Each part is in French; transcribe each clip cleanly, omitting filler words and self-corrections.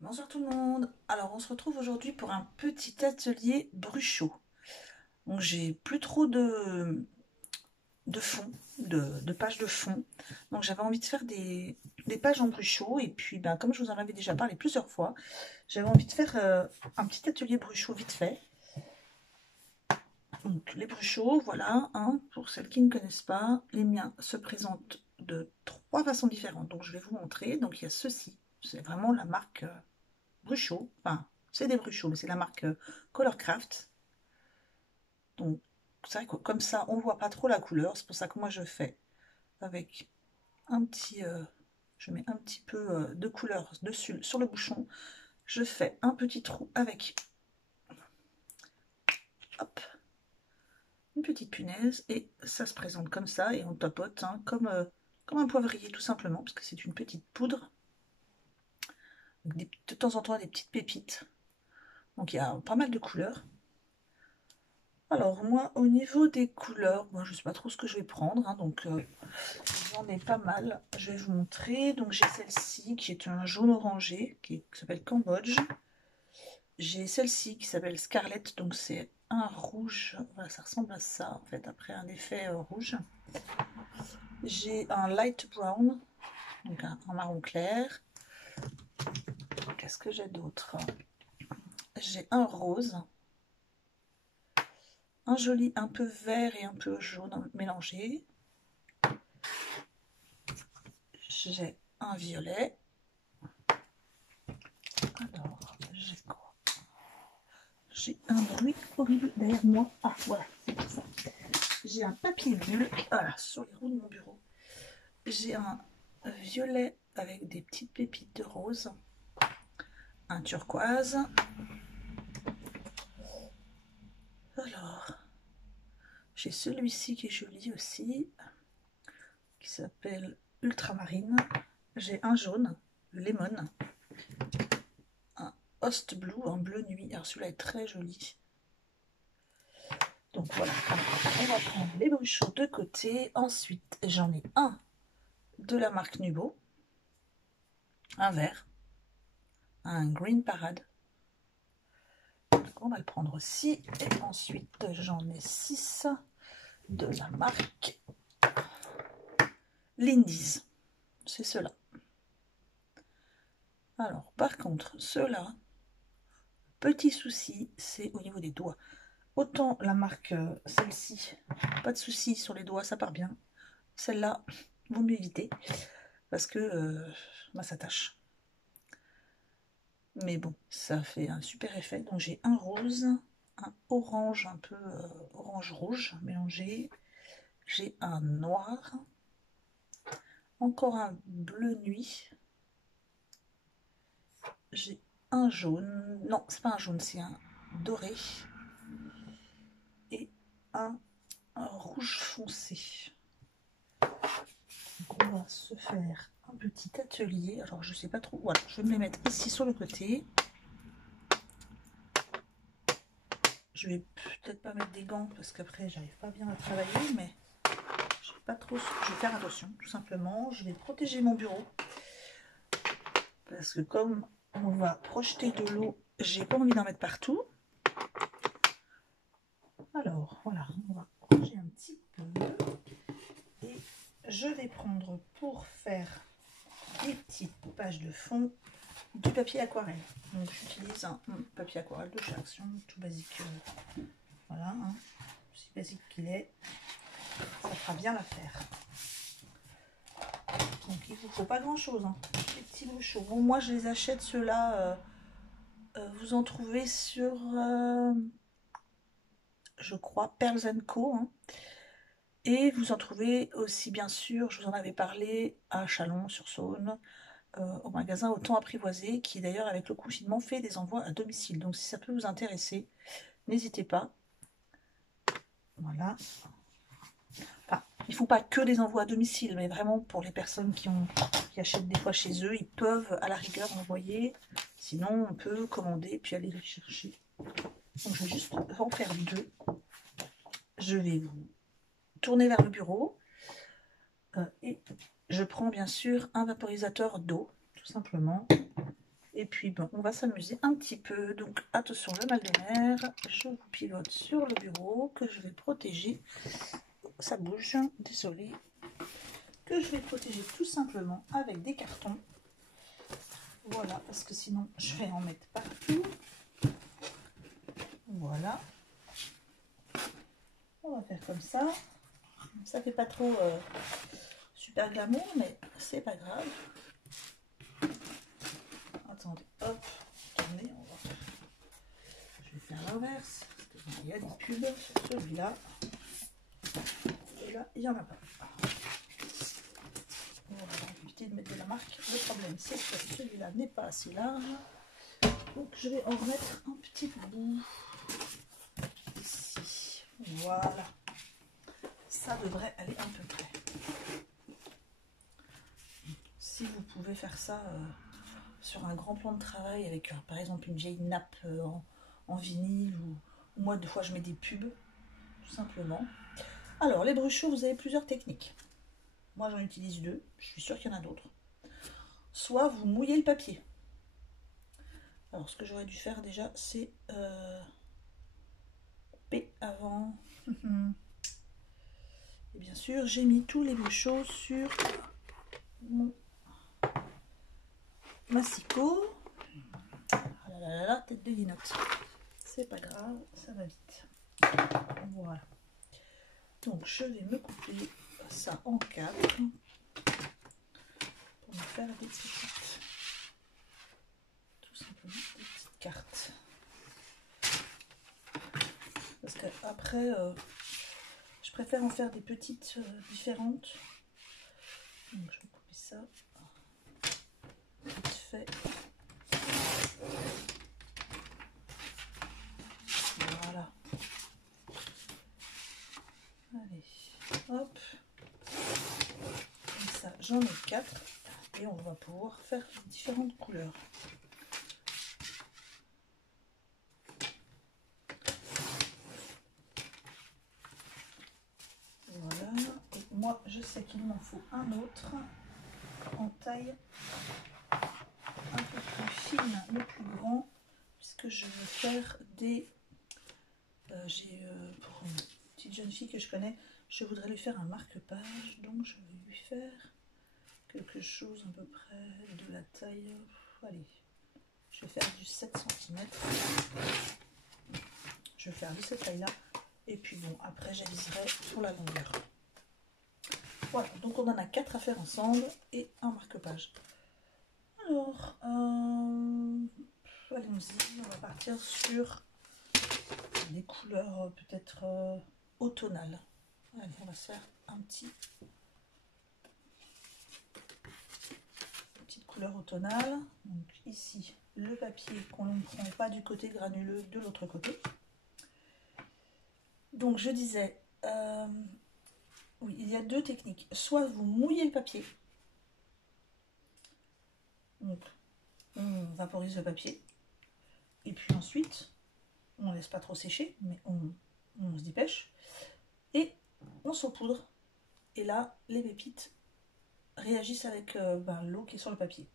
Bonsoir tout le monde. Alors on se retrouve aujourd'hui pour un petit atelier bruchot. Donc j'ai plus trop de fond, de pages de fond. Donc j'avais envie de faire des pages en bruchot. Et puis ben, comme je vous en avais déjà parlé plusieurs fois, j'avais envie de faire un petit atelier bruchot vite fait. Donc les bruchots, voilà, hein, pour celles qui ne connaissent pas, les miens se présentent de trois façons différentes. Donc je vais vous montrer. Donc il y a ceci, c'est vraiment la marque Bruchot, enfin, c'est des Bruchot, mais c'est la marque Colorcraft. Donc, c'est vrai que comme ça, on voit pas trop la couleur. C'est pour ça que moi, je fais avec un petit... je mets un petit peu de couleur dessus, sur le bouchon. Je fais un petit trou avec, hop, une petite punaise. Et ça se présente comme ça. Et on tapote, hein, comme un poivrier, tout simplement, parce que c'est une petite poudre. De temps en temps, des petites pépites. Donc, il y a pas mal de couleurs. Alors moi au niveau des couleurs, moi je ne sais pas trop ce que je vais prendre, hein, donc j'en ai pas mal. Je vais vous montrer. Donc j'ai celle-ci qui est un jaune orangé qui s'appelle Cambodge. J'ai celle-ci qui s'appelle Scarlett, donc c'est un rouge. Voilà, ça ressemble à ça en fait après un effet rouge. J'ai un light brown, donc un marron clair. Qu'est-ce que j'ai d'autre? J'ai un rose, un joli un peu vert et un peu jaune mélangé. J'ai un violet. Alors, j'ai quoi? J'ai un bruit horrible derrière moi. Ah, voilà, c'est pour ça. J'ai un papier bulle, voilà, sur les roues de mon bureau. J'ai un violet avec des petites pépites de rose. Un turquoise. Alors, j'ai celui-ci qui est joli aussi, qui s'appelle Ultramarine. J'ai un jaune, lemon. Un Host Blue, un bleu nuit. Alors celui-là est très joli. Donc voilà, on va prendre les bruchons de côté. Ensuite, j'en ai un de la marque Nubo, un vert, un Green Parade. Donc on va le prendre aussi. Et ensuite, j'en ai 6 de la marque Lindy's. C'est ceux-là. Alors, par contre, ceux-là, petit souci, c'est au niveau des doigts. Autant la marque, celle-ci, pas de souci sur les doigts, ça part bien. Celle-là, vaut mieux éviter parce que bah, ça tâche. Mais bon, ça fait un super effet. Donc j'ai un rose, un orange, un peu orange-rouge mélangé. J'ai un noir, encore un bleu nuit. J'ai un jaune, non, c'est pas un jaune, c'est un doré. Et un rouge foncé. Donc on va se faire un petit atelier. Alors je sais pas trop, voilà, je vais me les mettre ici sur le côté. Je vais peut-être pas mettre des gants parce qu'après j'arrive pas bien à travailler, mais je sais pas trop. Je vais faire attention, tout simplement. Je vais protéger mon bureau parce que comme on va projeter de l'eau, j'ai pas envie d'en mettre partout. Alors voilà, on va ranger un petit peu et je vais prendre pour faire des petites pages de fond du papier aquarelle. Donc j'utilise un papier aquarelle de chez Action, tout basique. Voilà, hein, aussi basique qu'il est, ça fera bien l'affaire. Donc il vous faut pas grand chose, hein. Les petits bruchons. Bon, moi je les achète ceux-là. Vous en trouvez sur, je crois, Pearls Co. Hein. Et vous en trouvez aussi, bien sûr, je vous en avais parlé, à Chalon-sur-Saône, au magasin Autant Apprivoisé, qui d'ailleurs, avec le confinement, fait des envois à domicile. Donc si ça peut vous intéresser, n'hésitez pas. Voilà. Enfin, ils ne font pas que des envois à domicile, mais vraiment pour les personnes qui achètent des fois chez eux, ils peuvent à la rigueur envoyer. Sinon, on peut commander puis aller les chercher. Donc, je vais juste en faire deux. Je vais vous tourner vers le bureau et je prends bien sûr un vaporisateur d'eau, tout simplement. Et puis bon, on va s'amuser un petit peu. Donc attention, le mal de mer, je vous pilote sur le bureau que je vais protéger. Ça bouge, désolé. Que je vais protéger tout simplement avec des cartons. Voilà, parce que sinon je vais en mettre partout. Voilà. On va faire comme ça. Ça fait pas trop super glamour, mais c'est pas grave. Attendez, hop, tournez, je vais faire l'inverse. Il y a des pubs sur celui-là. Et là, il n'y en a pas. On va éviter de mettre de la marque. Le problème, c'est que celui-là n'est pas assez large. Donc, je vais en remettre un petit bout ici. Voilà. Ça devrait aller à peu près. Si vous pouvez faire ça sur un grand plan de travail avec, par exemple, une vieille nappe en vinyle ou moi, des fois, je mets des pubs, tout simplement. Alors, les bruchots, vous avez plusieurs techniques. Moi, j'en utilise deux. Je suis sûre qu'il y en a d'autres. Soit vous mouillez le papier. Alors, ce que j'aurais dû faire déjà, c'est couper avant. Et bien sûr, j'ai mis tous les bruchots sur mon massicot. Ah là là là, tête de linotte. C'est pas grave, ça va vite. Voilà. Donc, je vais me couper ça en 4 pour me faire des petites, tout simplement des petites cartes. Parce qu'après, je préfère en faire des petites différentes. Donc, je vais couper ça vite fait. Voilà. Allez, hop. Comme ça, j'en ai 4 et on va pouvoir faire différentes couleurs. Voilà. Et moi, je sais qu'il m'en faut un autre en taille un peu plus fine, mais plus grand, puisque je veux faire des... pour une petite jeune fille que je connais, je voudrais lui faire un marque-page, donc je vais lui faire quelque chose à peu près de la taille... Allez, je vais faire du 7 cm. Je vais faire de cette taille-là. Et puis bon, après j'aviserai pour la longueur. Voilà, donc on en a 4 à faire ensemble et un marque-page. Alors, allons-y, on va partir sur des couleurs peut-être automnales. Allez, on va se faire une petite couleur automnale. Donc ici, le papier qu'on ne prend pas du côté granuleux, de l'autre côté. Donc je disais, oui, il y a deux techniques. Soit vous mouillez le papier. Donc, on vaporise le papier. Et puis ensuite, on ne laisse pas trop sécher, mais on se dépêche. Et on saupoudre. Et là, les pépites réagissent avec l'eau qui est sur le papier.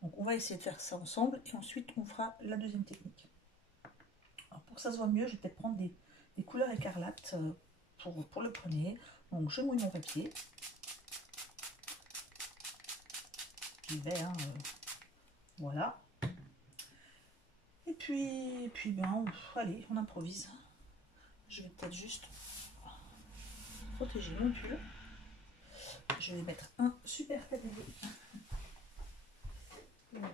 Donc on va essayer de faire ça ensemble. Et ensuite, on fera la deuxième technique. Alors, pour que ça se voit mieux, je vais peut-être prendre des couleurs écarlates pour le premier. Donc je mouille mon papier. J'y vais, hein, voilà. Et puis ben, allez, on improvise. Je vais peut-être juste protéger mon pull. Je vais mettre un super tablier. Donc,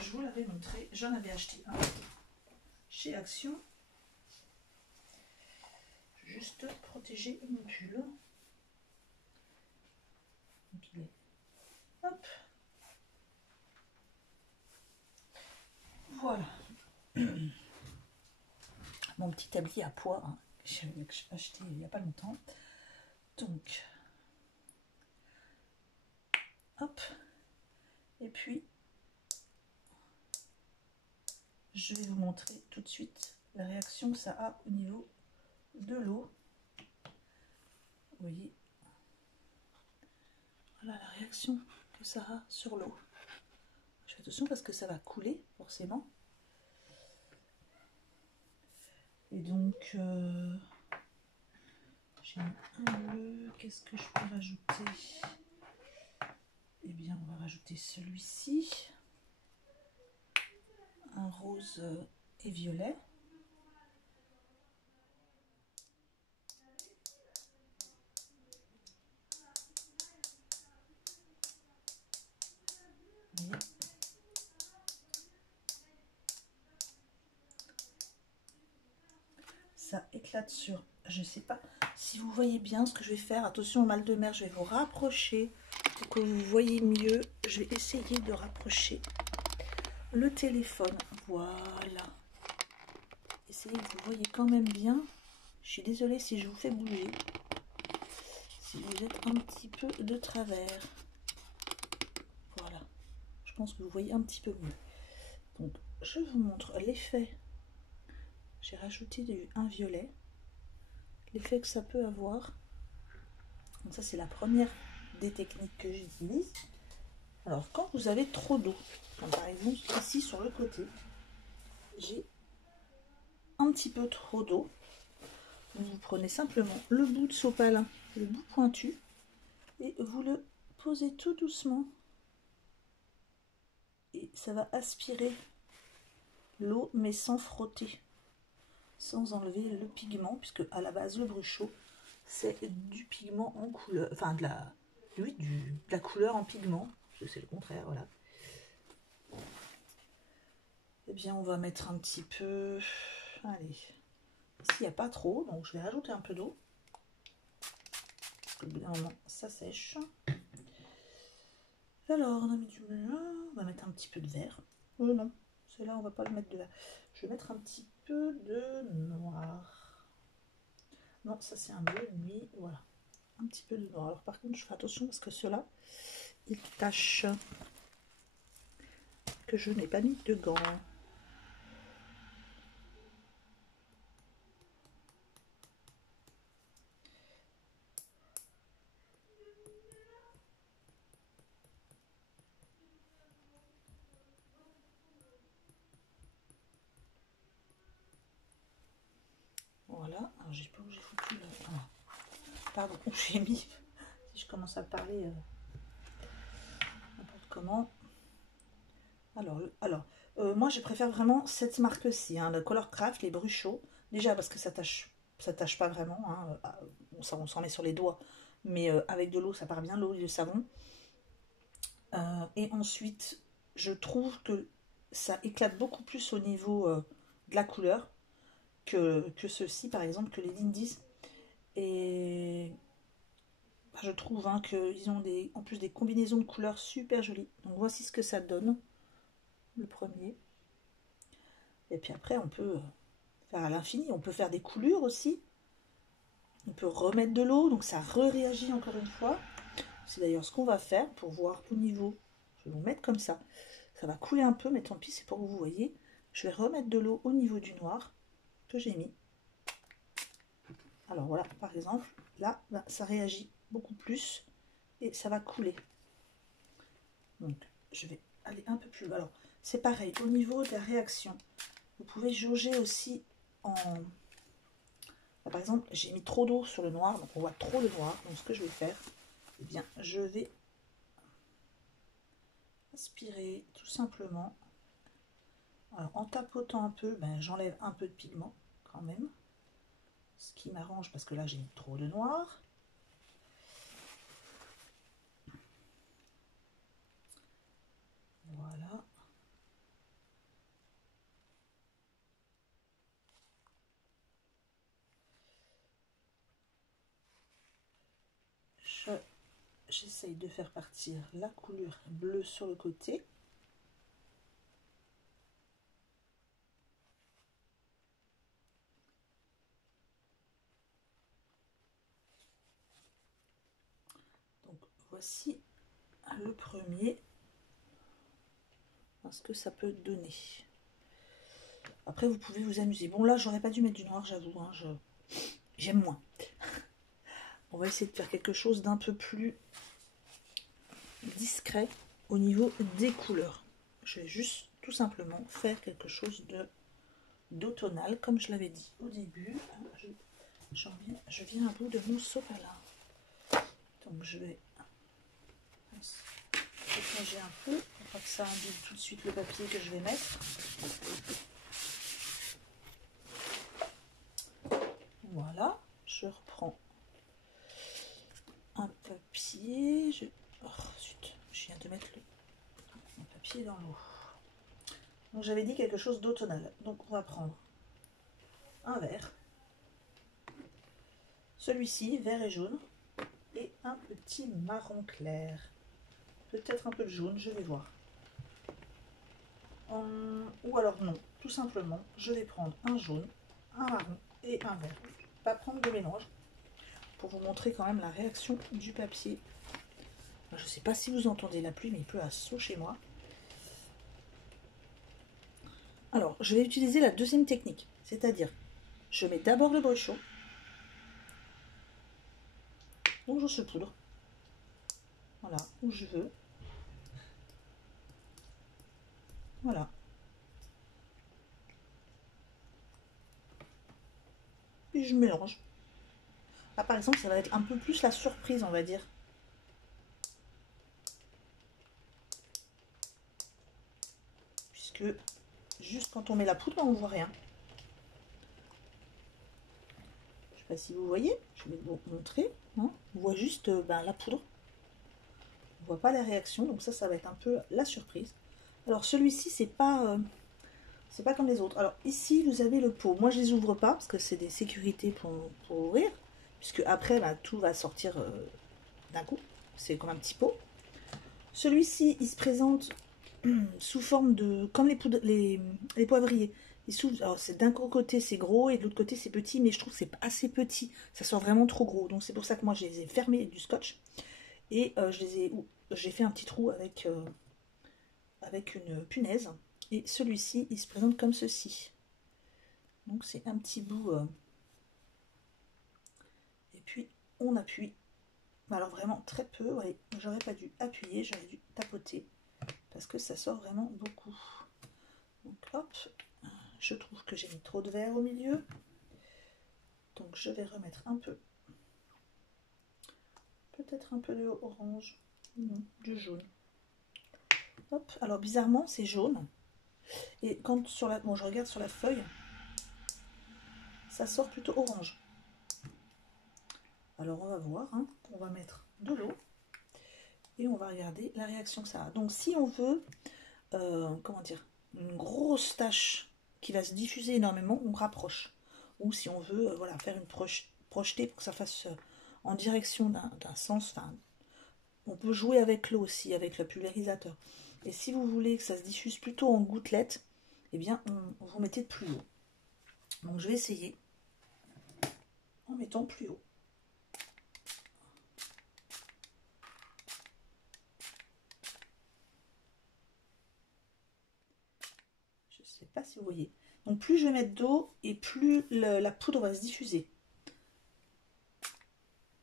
je vous l'avais montré, j'en avais acheté un chez Action. Juste protéger mon pull. Donc il est, hop. Voilà. Mon petit tablier à pois, hein, que j'ai acheté il n'y a pas longtemps. Donc, hop. Et puis, je vais vous montrer tout de suite la réaction que ça a au niveau de l'eau. Vous voyez, voilà la réaction que ça a sur l'eau. Je Je fais attention parce que ça va couler forcément. Et donc, j'ai un bleu. Qu'est-ce que je peux rajouter? Eh bien, on va rajouter celui-ci. Un rose et violet. Voyez. Ça éclate sur... Je ne sais pas si vous voyez bien ce que je vais faire. Attention au mal de mer, je vais vous rapprocher pour que vous voyez mieux. Je vais essayer de rapprocher le téléphone. Voilà. Essayez que vous voyez quand même bien. Je suis désolée si je vous fais bouger. Si vous êtes un petit peu de travers. Voilà. Je pense que vous voyez un petit peu mieux. Donc, je vous montre l'effet. J'ai rajouté un violet. L'effet que ça peut avoir. Donc ça, c'est la première des techniques que j'utilise. Alors, quand vous avez trop d'eau, comme par exemple ici sur le côté, j'ai un petit peu trop d'eau. Vous prenez simplement le bout de sopalin, le bout pointu, et vous le posez tout doucement. Et ça va aspirer l'eau, mais sans frotter, sans enlever le pigment, puisque à la base, le bruchot, c'est du pigment en couleur, enfin de la couleur en pigment, c'est le contraire, voilà. Eh bien, on va mettre un petit peu, allez, ici il n'y a pas trop, donc je vais rajouter un peu d'eau. Au bout d'un moment, ça sèche. Alors, on a mis du blanc, on va mettre un petit peu de vert. Oh non, celui-là, on va pas le mettre de vert. Je vais mettre un petit peu de noir. Non, ça c'est un bleu nuit, voilà. Un petit peu de noir. Alors par contre, je fais attention parce que ceux-là, ils tâchent. Que je n'ai pas mis de gants. Voilà, alors j'ai pas où j'ai foutu là. Ah. Pardon, où j'ai mis. Si je commence à parler n'importe comment. Alors moi je préfère vraiment cette marque-ci, hein, le Color Craft, les Bruchot. Déjà parce que ça tâche pas vraiment. Hein, on s'en met sur les doigts, mais avec de l'eau, ça part bien, l'eau et le savon. Et ensuite, je trouve que ça éclate beaucoup plus au niveau de la couleur que ceux-ci, par exemple, que les Lindis. Et je trouve hein, qu'ils ont en plus des combinaisons de couleurs super jolies. Donc voici ce que ça donne, le premier. Et puis après, on peut faire à l'infini. On peut faire des coulures aussi. On peut remettre de l'eau, donc ça réagit encore une fois. C'est d'ailleurs ce qu'on va faire pour voir au niveau. Je vais vous mettre comme ça. Ça va couler un peu, mais tant pis, c'est pour que vous voyez. Je vais remettre de l'eau au niveau du noir que j'ai mis. Alors voilà, par exemple, là, ça réagit beaucoup plus et ça va couler. Donc, je vais aller un peu plus bas. Alors, c'est pareil, au niveau de la réaction, vous pouvez jauger aussi en... Là, par exemple, j'ai mis trop d'eau sur le noir, donc on voit trop le noir. Donc, ce que je vais faire, eh bien, je vais aspirer tout simplement. Alors, en tapotant un peu, ben, j'enlève un peu de pigment quand même. Ce qui m'arrange parce que là, j'ai mis trop de noir. Voilà. J'essaye de faire partir la couleur bleue sur le côté. Donc voici le premier. Ce que ça peut donner. Après vous pouvez vous amuser. Bon là j'aurais pas dû mettre du noir, j'avoue. Hein, j'aime moins. On va essayer de faire quelque chose d'un peu plus discret au niveau des couleurs. je vais juste tout simplement faire quelque chose d'automnal, comme je l'avais dit au début. Je viens à bout de mon sopalin. Donc je vais étager un peu pour pas que ça imbibe tout de suite le papier que je vais mettre. Voilà, je reprends un papier. Oh, zut, je viens de mettre mon papier dans l'eau. Donc j'avais dit quelque chose d'automnal. Donc on va prendre un vert. Celui-ci, vert et jaune. Et un petit marron clair. Peut-être un peu de jaune, je vais voir. Ou alors non, tout simplement, je vais prendre un jaune, un marron et un vert. Pas prendre de mélange pour vous montrer quand même la réaction du papier. Je ne sais pas si vous entendez la pluie, mais il pleut à saut chez moi. Alors, je vais utiliser la deuxième technique, c'est-à-dire, je mets d'abord le brushot, donc je saupoudre, voilà, où je veux, voilà. Puis je mélange. Là, par exemple, ça va être un peu plus la surprise, on va dire. Puisque juste quand on met la poudre, on ne voit rien. Je ne sais pas si vous voyez, je vais vous montrer. Hein. On voit juste la poudre. On ne voit pas la réaction, donc ça va être un peu la surprise. Alors celui-ci, c'est pas comme les autres. Alors ici, vous avez le pot. Moi, je les ouvre pas parce que c'est des sécurités pour ouvrir. Puisque après, tout va sortir d'un coup. C'est comme un petit pot. Celui-ci, il se présente sous forme de... comme les poivriers. Alors c'est d'un côté c'est gros et de l'autre côté c'est petit, mais je trouve que c'est pas assez petit. Ça sort vraiment trop gros. Donc c'est pour ça que moi je les ai fermés avec du scotch. Et j'ai fait un petit trou avec une punaise. Et celui-ci, il se présente comme ceci. Donc c'est un petit bout. Et puis on appuie. Alors vraiment très peu. Ouais, j'aurais pas dû appuyer, j'aurais dû tapoter. Parce que ça sort vraiment beaucoup. Donc hop, je trouve que j'ai mis trop de vert au milieu. Donc je vais remettre un peu. Peut-être un peu de orange. Non, du jaune. Hop, alors bizarrement c'est jaune. Et quand bon, je regarde sur la feuille, ça sort plutôt orange. Alors on va voir, hein. On va mettre de l'eau et on va regarder la réaction que ça a. Donc si on veut, comment dire, une grosse tache qui va se diffuser énormément, on rapproche. Ou si on veut, voilà, faire une projetée pour que ça fasse en direction d'un sens. Enfin, on peut jouer avec l'eau aussi, avec le pulvérisateur. Et si vous voulez que ça se diffuse plutôt en gouttelettes, eh bien, vous mettez de plus haut. Donc je vais essayer en mettant plus haut. Je ne sais pas si vous voyez. Donc plus je vais mettre d'eau et plus la poudre va se diffuser.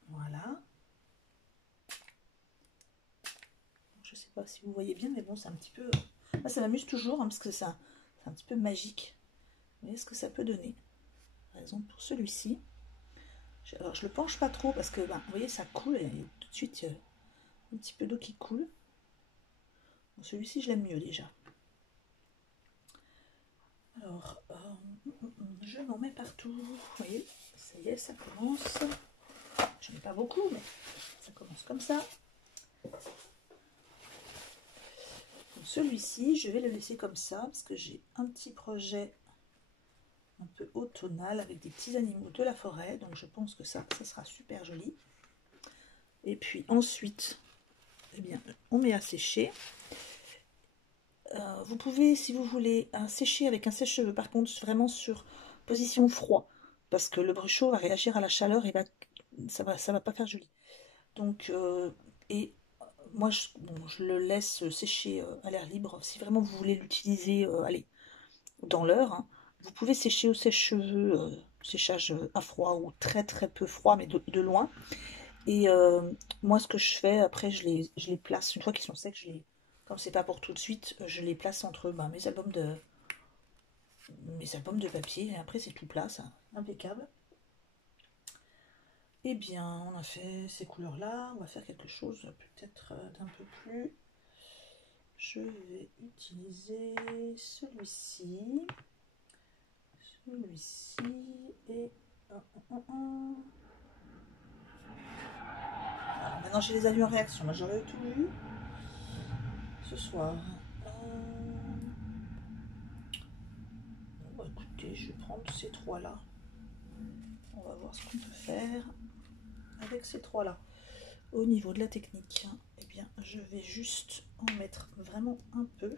Voilà. Je ne sais pas si vous voyez bien, mais bon, c'est un petit peu... Là, ça m'amuse toujours, hein, parce que c'est un petit peu magique. Vous voyez ce que ça peut donner. Par exemple, pour celui-ci. Alors, je le penche pas trop, parce que, vous voyez, ça coule, et tout de suite, un petit peu d'eau qui coule. Celui-ci, je l'aime mieux, déjà. Alors, je m'en mets partout. Vous voyez, ça y est, ça commence. Je n'en mets pas beaucoup, mais ça commence comme ça. Celui-ci, je vais le laisser comme ça parce que j'ai un petit projet un peu automnal avec des petits animaux de la forêt. Donc je pense que ça sera super joli. Et puis ensuite, eh bien, on met à sécher. Vous pouvez, si vous voulez, sécher avec un sèche-cheveux. Par contre, vraiment sur position froid. Parce que le brushot va réagir à la chaleur et ça va pas faire joli. Donc, moi, je le laisse sécher à l'air libre. Si vraiment vous voulez l'utiliser, allez, dans l'heure, hein, vous pouvez sécher au sèche-cheveux, séchage à froid ou très très peu froid, mais de loin. Et moi, ce que je fais, après, je les place, une fois qu'ils sont secs, Comme c'est pas pour tout de suite, je les place entre mes albums de papier. Et après, c'est tout plat, ça. Impeccable. Eh bien, on a fait ces couleurs-là. On va faire quelque chose peut-être d'un peu plus... Je vais utiliser celui-ci. Celui-ci et... Voilà, maintenant, j'ai les allus en réaction. Là, j'aurais tout eu ce soir. Bon, écoutez, je vais prendre ces trois-là. On va voir ce qu'on peut faire avec ces trois-là. Au niveau de la technique, eh bien, je vais juste en mettre vraiment un peu.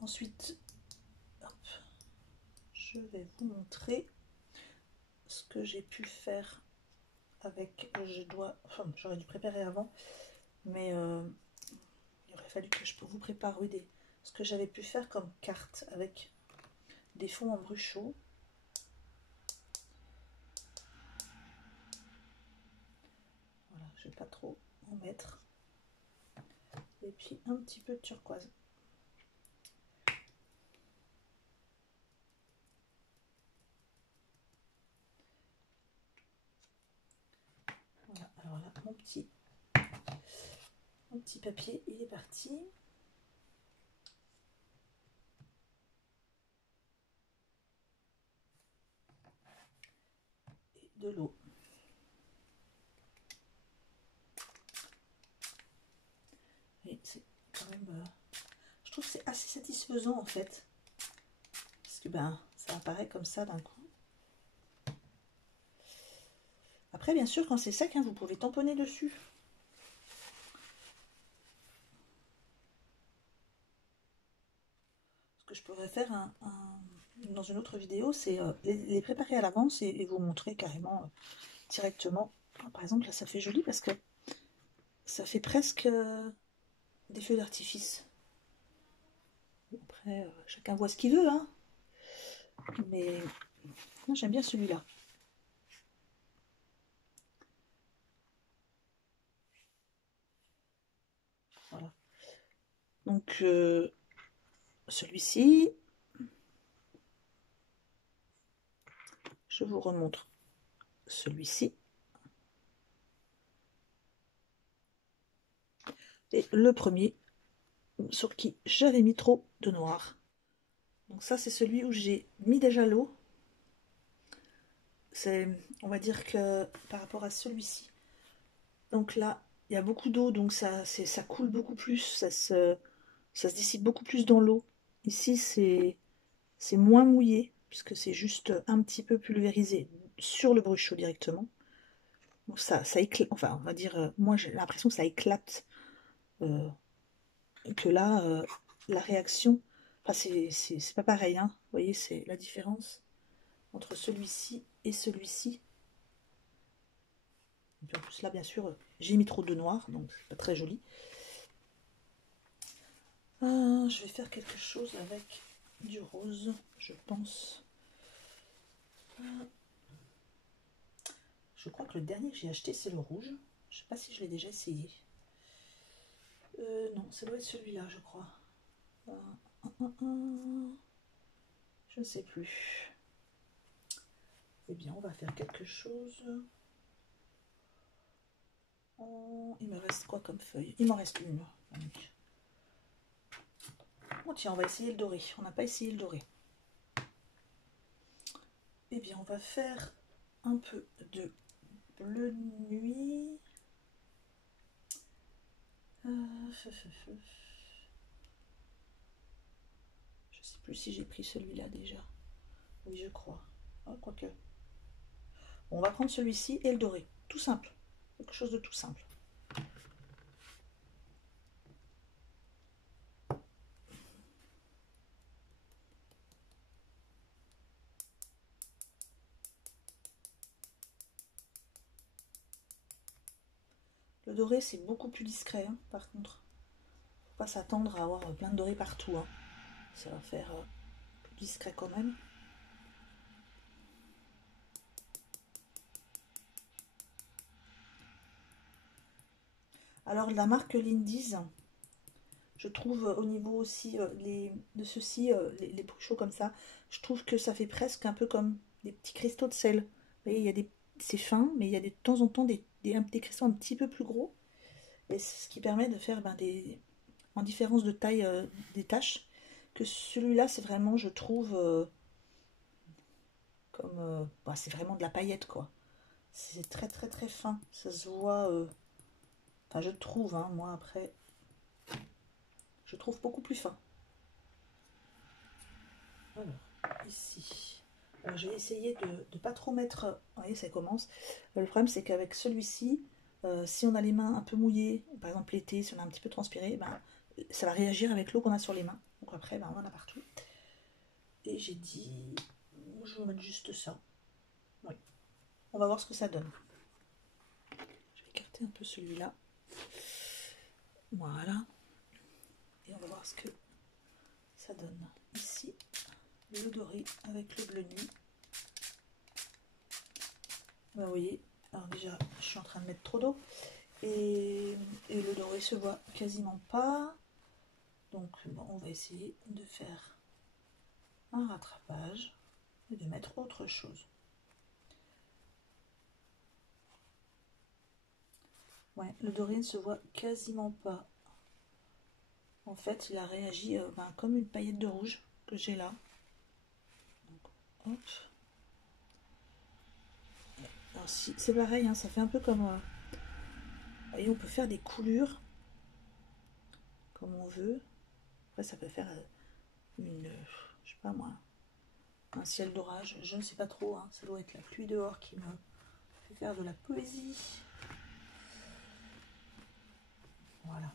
Ensuite, hop, je vais vous montrer ce que j'ai pu faire avec... j'aurais dû préparer avant, mais il aurait fallu que je vous prépare ce que j'avais pu faire comme carte avec des fonds en bruchot. Voilà, je vais pas trop en mettre. Et puis un petit peu de turquoise. Voilà, alors là, mon petit papier, il est parti. Et de l'eau. Et c'est quand même... je trouve que c'est assez satisfaisant en fait. Parce que ça apparaît comme ça d'un coup. Après, bien sûr, quand c'est sec, vous pouvez tamponner dessus. Ce que je pourrais faire dans une autre vidéo, c'est les préparer à l'avance et vous montrer carrément directement. Par exemple, là, ça fait joli parce que ça fait presque des feux d'artifice. Après, chacun voit ce qu'il veut, hein. Mais moi, j'aime bien celui-là. Voilà. Donc, celui-ci, je vous remontre celui-ci. Et le premier, sur qui j'avais mis trop de noir. Donc ça, c'est celui où j'ai mis déjà l'eau. On va dire que par rapport à celui-ci, donc là, il y a beaucoup d'eau, donc ça coule beaucoup plus, ça se dissipe beaucoup plus dans l'eau. Ici, c'est moins mouillé, puisque c'est juste un petit peu pulvérisé sur le bruchot directement. Donc ça éclate, enfin, on va dire, moi j'ai l'impression que ça éclate, que là, la réaction, enfin, c'est pas pareil, hein. Vous voyez, c'est la différence entre celui-ci et celui-ci. Et puis en plus là, bien sûr, j'ai mis trop de noir, donc c'est pas très joli. Je vais faire quelque chose avec du rose, je pense. Je crois que le dernier que j'ai acheté, c'est le rouge. Je sais pas si je l'ai déjà essayé. Non, ça doit être celui-là, je crois. Je ne sais plus. Eh bien, on va faire quelque chose. Il me reste quoi comme feuille? Il m'en reste une. Oh tiens, on va essayer le doré. On n'a pas essayé le doré. Eh bien, on va faire un peu de bleu nuit. Je sais plus si j'ai pris celui-là déjà. Oui, je crois. Ah, quoique. Bon, on va prendre celui-ci et le doré. Tout simple. Quelque chose de tout simple. Le doré, c'est beaucoup plus discret, hein, par contre. Faut pas s'attendre à avoir plein de doré partout. Hein. Ça va faire plus discret quand même. Alors la marque Lindy's, je trouve au niveau aussi de ceux-ci, les plus chauds comme ça, je trouve que ça fait presque un peu comme des petits cristaux de sel. Vous voyez, il y a c'est fin, mais il y a de temps en temps des cristaux un petit peu plus gros. Et c'est ce qui permet de faire en différence de taille des taches. Que celui-là, c'est vraiment, je trouve, comme... c'est vraiment de la paillette, quoi. C'est très très très fin. Ça se voit... Enfin, je trouve, hein, moi, après, je trouve beaucoup plus fin. Alors, ici. Alors, j'ai essayé de ne pas trop mettre... Vous voyez, ça commence. Le problème, c'est qu'avec celui-ci, si on a les mains un peu mouillées, par exemple l'été, si on a un petit peu transpiré, ben, ça va réagir avec l'eau qu'on a sur les mains. Donc après, ben, on en a partout. Et j'ai dit, je vais mettre juste ça. Oui. On va voir ce que ça donne. Je vais écarter un peu celui-là. Voilà. Et on va voir ce que ça donne. Ici, le doré avec le bleu nuit. Ben, vous voyez, alors déjà, je suis en train de mettre trop d'eau. Et le doré se voit quasiment pas. Donc, bon, on va essayer de faire un rattrapage et de mettre autre chose. Ouais, le doré ne se voit quasiment pas. En fait, il a réagi comme une paillette de rouge que j'ai là. Donc, hop. Alors, si, c'est pareil, hein, ça fait un peu comme... vous voyez, on peut faire des coulures comme on veut. Après, ça peut faire je sais pas moi, un ciel d'orage. Je ne sais pas trop, hein, ça doit être la pluie dehors qui me fait faire de la poésie. Voilà.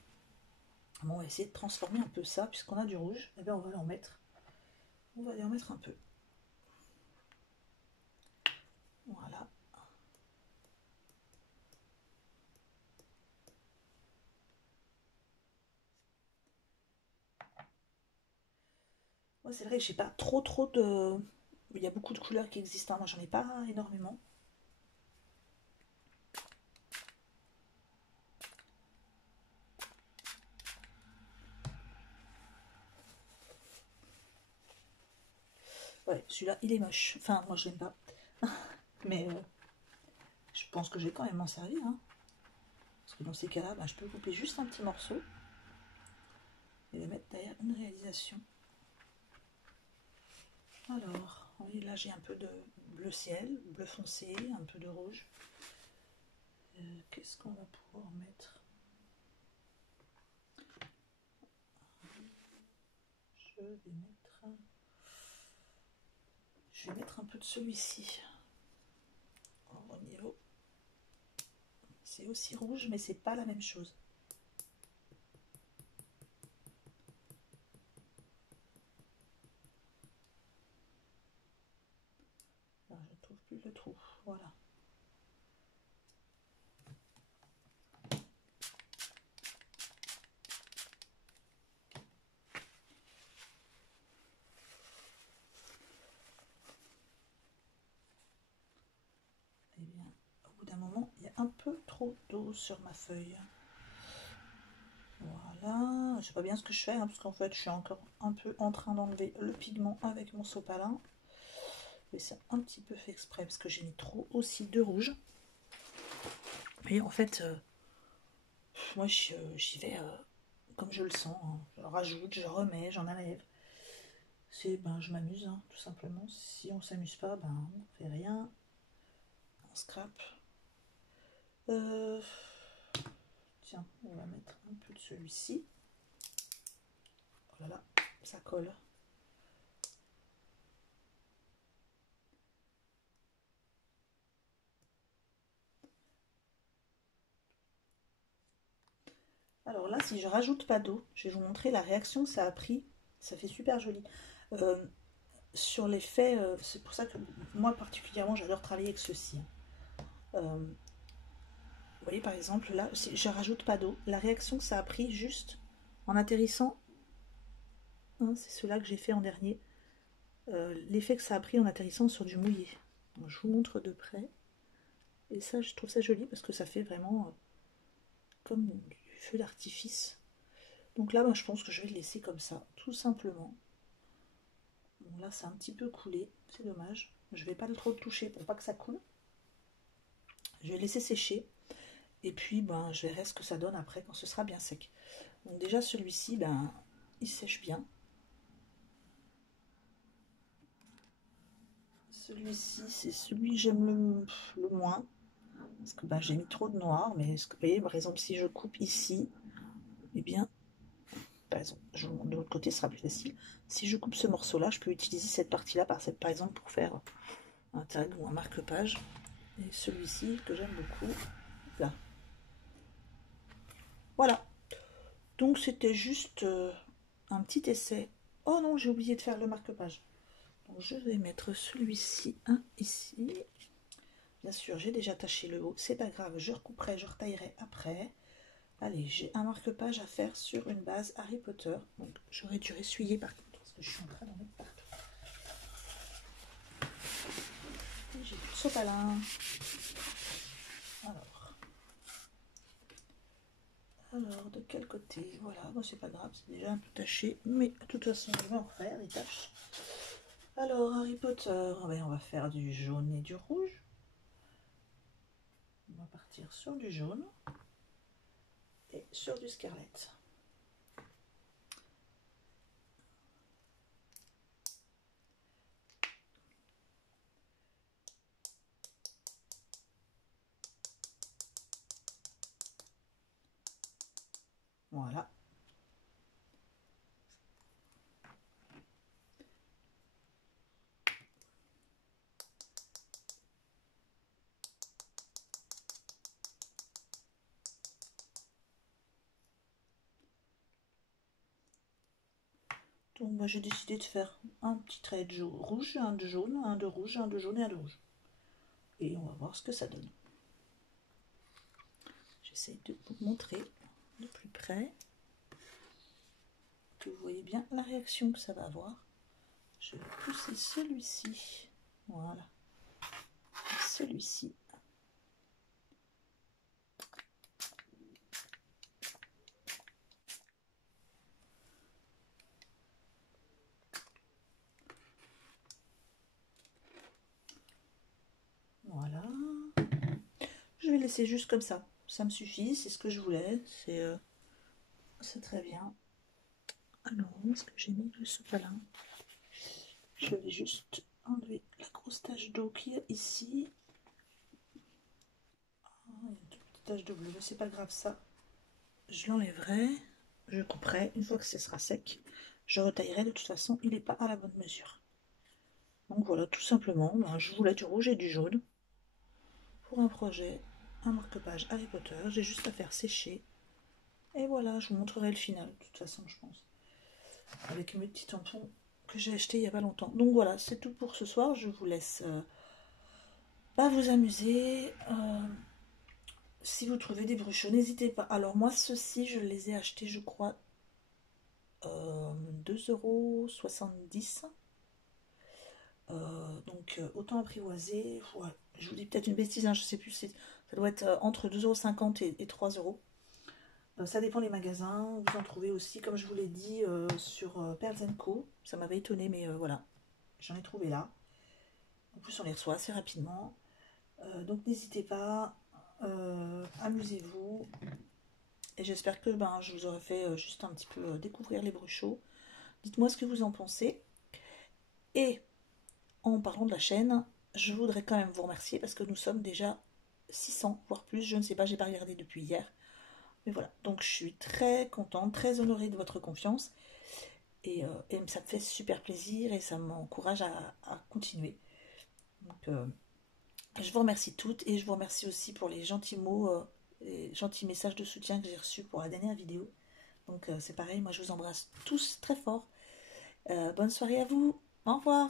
Bon, on va essayer de transformer un peu ça, puisqu'on a du rouge. Et bien, on va en mettre. On va aller en mettre un peu. Voilà. Moi, c'est vrai que j'ai pas trop de... Il y a beaucoup de couleurs qui existent. Moi, j'en ai pas énormément. Ouais, celui-là, il est moche. Enfin, moi, je l'aime pas. Mais je pense que je vais quand même m'en servir. Hein. Parce que dans ces cas-là, je peux couper juste un petit morceau et le mettre derrière une réalisation. Alors, oui, là, j'ai un peu de bleu ciel, bleu foncé, un peu de rouge. Qu'est-ce qu'on va pouvoir mettre? Je vais mettre un peu de celui-ci. Au niveau, c'est aussi rouge, mais c'est pas la même chose. Alors, je ne trouve plus le trou. Voilà. Eh bien, au bout d'un moment, il y a un peu trop d'eau sur ma feuille. Voilà, je sais pas bien ce que je fais, hein, parce qu'en fait, je suis encore un peu en train d'enlever le pigment avec mon sopalin. Mais c'est un petit peu fait exprès, parce que j'ai mis trop aussi de rouge. Et en fait, moi, j'y vais comme je le sens. Hein. Je rajoute, je remets, j'en enlève. Je m'amuse, hein, tout simplement. Si on s'amuse pas, on fait rien. On scrape. Tiens, on va mettre un peu de celui-ci. Oh là là, ça colle. Alors là, si je rajoute pas d'eau, je vais vous montrer la réaction que ça a pris. Ça fait super joli. Sur l'effet, c'est pour ça que moi particulièrement, j'adore travailler avec ceci. Vous voyez par exemple, là, si je rajoute pas d'eau, la réaction que ça a pris juste en atterrissant, hein, c'est cela que j'ai fait en dernier, l'effet que ça a pris en atterrissant sur du mouillé. Donc, je vous montre de près. Et ça, je trouve ça joli parce que ça fait vraiment comme feu d'artifice. Donc là, moi, je pense que je vais le laisser comme ça, tout simplement. Bon, là, c'est un petit peu coulé, c'est dommage. Je vais pas trop le toucher pour pas que ça coule. Je vais laisser sécher. Et puis, ben, je verrai ce que ça donne après quand ce sera bien sec. Donc déjà, celui-ci, ben, il sèche bien. Celui-ci, c'est celui que j'aime le moins. Parce que ben, j'ai mis trop de noir. Mais vous voyez, par exemple, si je coupe ici, eh bien, par exemple, de l'autre côté, ce sera plus facile. Si je coupe ce morceau-là, je peux utiliser cette partie-là, par exemple, pour faire un tag ou un marque-page. Et celui-ci, que j'aime beaucoup, là. Voilà. Donc, c'était juste un petit essai. Oh non, j'ai oublié de faire le marque-page. Donc, je vais mettre celui-ci, ici. Bien sûr, j'ai déjà taché le haut. C'est pas grave, je recouperai, je retaillerai après. Allez, j'ai un marque-page à faire sur une base Harry Potter. Donc, j'aurais dû essuyer par contre, parce que je suis en train d'en mettre partout. Et j'ai plus de sopalin. Alors, de quel côté? Voilà, bon, c'est pas grave, c'est déjà un peu taché. Mais de toute façon, je vais en faire des taches. Alors, Harry Potter, ben, on va faire du jaune et du rouge. On va partir sur du jaune et sur du scarlet. Voilà. Donc moi j'ai décidé de faire un petit trait de rouge, un de jaune, un de rouge, un de jaune et un de rouge. Et on va voir ce que ça donne. J'essaie de vous montrer de plus près. Que vous voyez bien la réaction que ça va avoir. Je vais pousser celui-ci. Voilà. Celui-ci. Voilà. Je vais laisser juste comme ça. Ça me suffit, c'est ce que je voulais. C'est très bien. Alors, où est-ce que j'ai mis le sopalin? Je vais juste enlever la grosse tache d'eau qui est ici. Ah, il y a une petite tache de bleu, c'est pas grave ça. Je l'enlèverai, je couperai. Une fois que ce sera sec, je retaillerai. De toute façon, il n'est pas à la bonne mesure. Donc voilà, tout simplement, je voulais du rouge et du jaune pour un projet, un marque-page Harry Potter. J'ai juste à faire sécher. Et voilà, je vous montrerai le final, de toute façon, je pense. Avec mes petits tampons que j'ai achetés il n'y a pas longtemps. Donc voilà, c'est tout pour ce soir. Je vous laisse vous amuser. Si vous trouvez des bruchons, n'hésitez pas. Alors moi, ceux-ci, je les ai achetés, je crois, 2,70 €. Donc autant apprivoiser. Ouais, je vous dis peut-être une bêtise, hein, je sais plus, ça doit être entre 2,50 € et 3 €. Ça dépend des magasins. Vous en trouvez aussi, comme je vous l'ai dit, sur Pearls & Co. Ça m'avait étonné, mais voilà, j'en ai trouvé là. En plus, on les reçoit assez rapidement. Donc n'hésitez pas, amusez-vous. Et j'espère que je vous aurai fait juste un petit peu découvrir les bruchots. Dites-moi ce que vous en pensez. Et en parlant de la chaîne, je voudrais quand même vous remercier parce que nous sommes déjà 600, voire plus. Je ne sais pas, j'ai pas regardé depuis hier. Mais voilà, donc je suis très contente, très honorée de votre confiance. Et ça me fait super plaisir et ça m'encourage à continuer. Donc je vous remercie toutes et je vous remercie aussi pour les gentils mots, les gentils messages de soutien que j'ai reçus pour la dernière vidéo. Donc c'est pareil, moi je vous embrasse tous très fort. Bonne soirée à vous, au revoir.